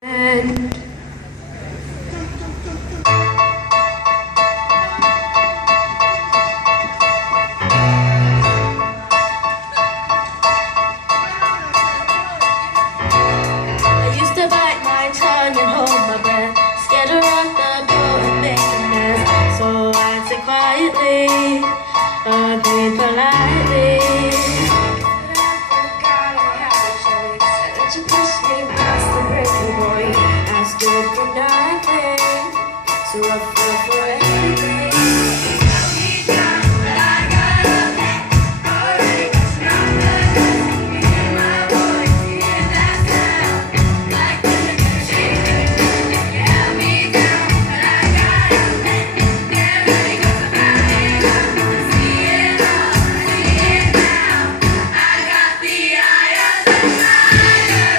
And I used to bite my tongue and hold my breath, scared to rock the boat and make a mess. So I'd say quietly, agree politely. You pushed me past the breaking point. I stood for nothing, so I fell for everything. Tell me now that I got up there. Already got nothing. You hear my voice, you hear that sound, like thunder shaking. You held me down, but I got up there. Already got somebody up. See it all, see it now. I got the eye of the tiger.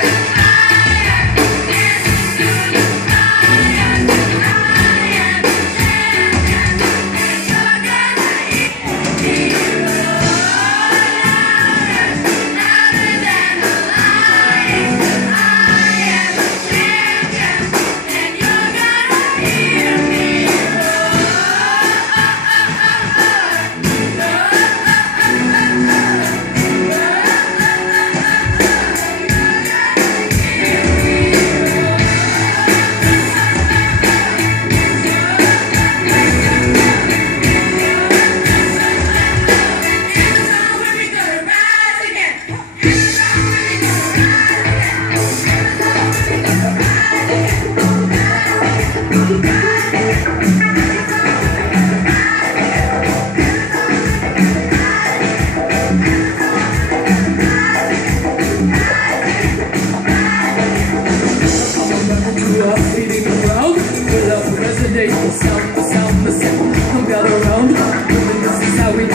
Come gather around, this is how we do. We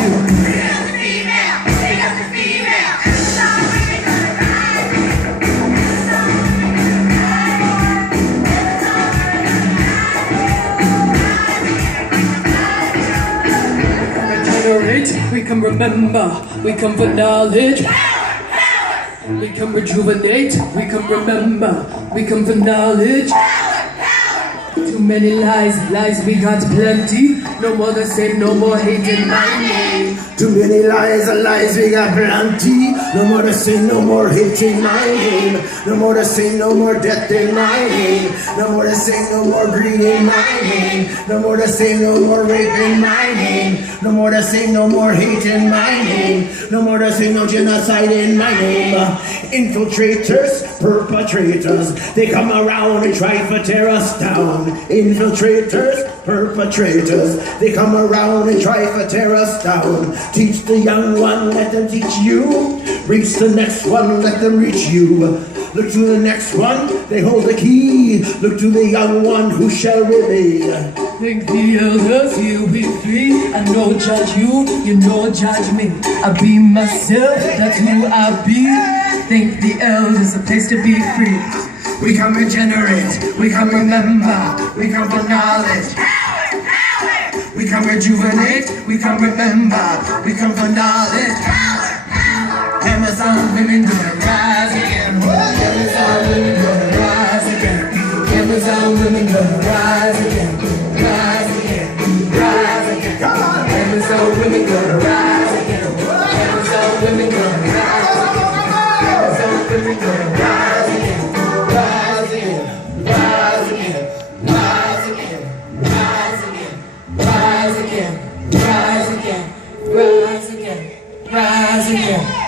got the female, we got the female. Regenerate, we can remember, we can put knowledge. We can rejuvenate, we can remember, we can put knowledge. Too many lies, lies we got plenty. No more the same, no more hate in my name. Too many lies, lies we got plenty. No more the same, no more hate in my name. No more the same, no more death in my name. No more the same, no more greed in my name. No more the same, no more rape in my name. No more the same, no more hate in my name. No more the same, no genocide in my name. Infiltrators, perpetrators, they come around and try to tear us down. Infiltrators, perpetrators, they come around and try to tear us down. Teach the young one, let them teach you. Reach the next one, let them reach you. Look to the next one, they hold the key. Look to the young one who shall remain. Think the elders, you be free. I no judge you, you no judge me. I be myself, that's who I be. Think the elders, a place to be free. We can regenerate, we can remember, we can for knowledge. We can rejuvenate, we can remember, we can for knowledge. Amazon women gonna rise again. Amazon women gonna rise again. Amazon women gonna rise again. Rise again, rise again. Come on. Amazon women gonna rise again. Amazon women gonna rise again. Amazon women gonna rise again. Rise again, rise again, rise again, rise again, rise again, rise again, rise again, rise again.